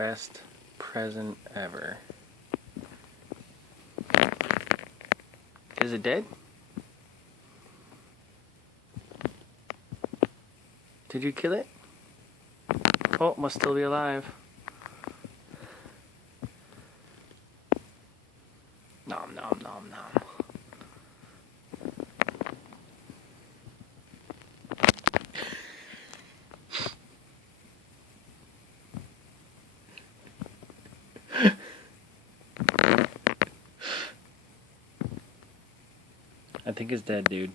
best present ever. Is it dead? Did you kill it? Oh, must still be alive. Nom nom nom nom. I think it's dead, dude.